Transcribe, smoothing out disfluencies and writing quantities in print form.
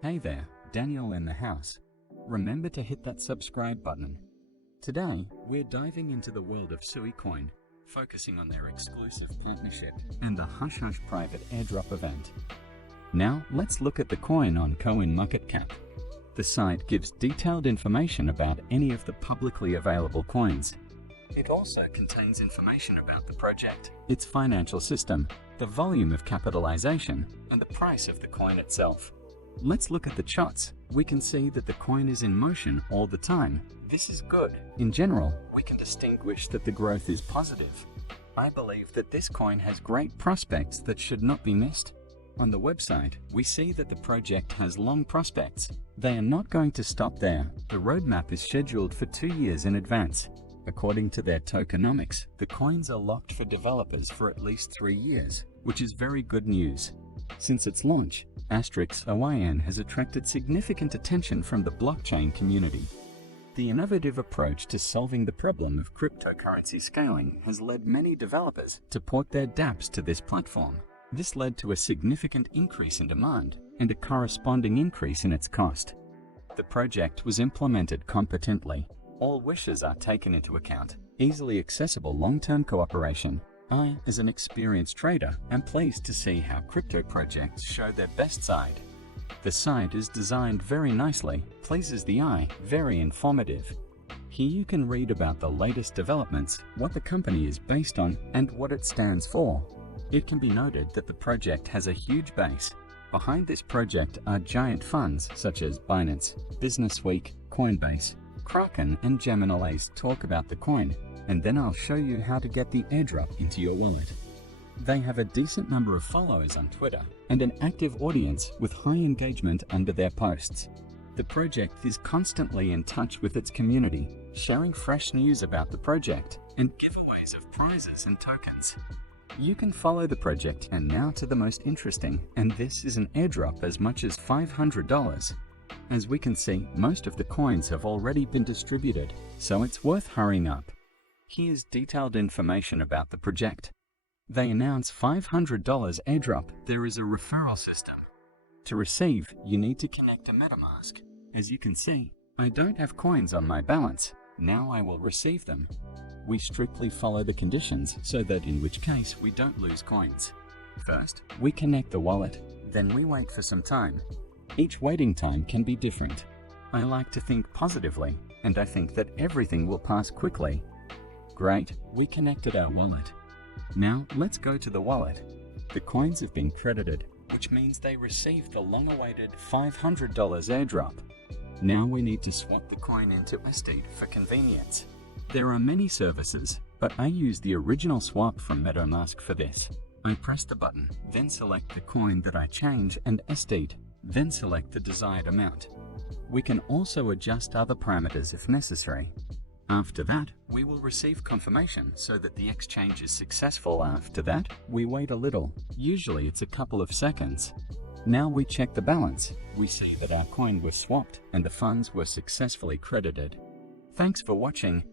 Hey there, Daniel in the house. Remember to hit that subscribe button. Today, we're diving into the world of SUI coin, focusing on their exclusive partnership and the hush-hush private airdrop event. Now, let's look at the coin on CoinMarketCap. The site gives detailed information about any of the publicly available coins. It also contains information about the project, its financial system, the volume of capitalization, and the price of the coin itself. Let's look at the charts. We can see that the coin is in motion all the time. This is good. In general, we can distinguish that the growth is positive. I believe that this coin has great prospects that should not be missed. On the website, we see that the project has long prospects. They are not going to stop there. The roadmap is scheduled for 2 years in advance. According to their tokenomics, the coins are locked for developers for at least 3 years, which is very good news. Since its launch, *OIN has attracted significant attention from the blockchain community. The innovative approach to solving the problem of cryptocurrency scaling has led many developers to port their dApps to this platform. This led to a significant increase in demand and a corresponding increase in its cost. The project was implemented competently. All wishes are taken into account. Easily accessible long-term cooperation. I, as an experienced trader, am pleased to see how crypto projects show their best side. The site is designed very nicely, pleases the eye, very informative. Here you can read about the latest developments, what the company is based on, and what it stands for. It can be noted that the project has a huge base. Behind this project are giant funds such as Binance, Businessweek, Coinbase, Kraken, and Gemini's talk about the coin, and then I'll show you how to get the airdrop into your wallet. They have a decent number of followers on Twitter and an active audience with high engagement under their posts. The project is constantly in touch with its community, sharing fresh news about the project and giveaways of prizes and tokens. You can follow the project. And now to the most interesting, and this is an airdrop as much as $500. As we can see, most of the coins have already been distributed, so it's worth hurrying up. Here's detailed information about the project. They announce $500 airdrop. There is a referral system. To receive, you need to connect a MetaMask. As you can see, I don't have coins on my balance. Now I will receive them. We strictly follow the conditions so that in which case we don't lose coins. First, we connect the wallet, then we wait for some time. Each waiting time can be different. I like to think positively, and I think that everything will pass quickly. Great, we connected our wallet. Now let's go to the wallet. The coins have been credited, which means they received the long-awaited $500 airdrop. Now we need to swap the coin into USD for convenience. There are many services, but I use the original swap from MetaMask for this. I press the button, then select the coin that I change and USD, then select the desired amount. We can also adjust other parameters if necessary. After that, we will receive confirmation so that the exchange is successful. After that, we wait a little. Usually it's a couple of seconds. Now we check the balance. We see that our coin was swapped and the funds were successfully credited. Thanks for watching.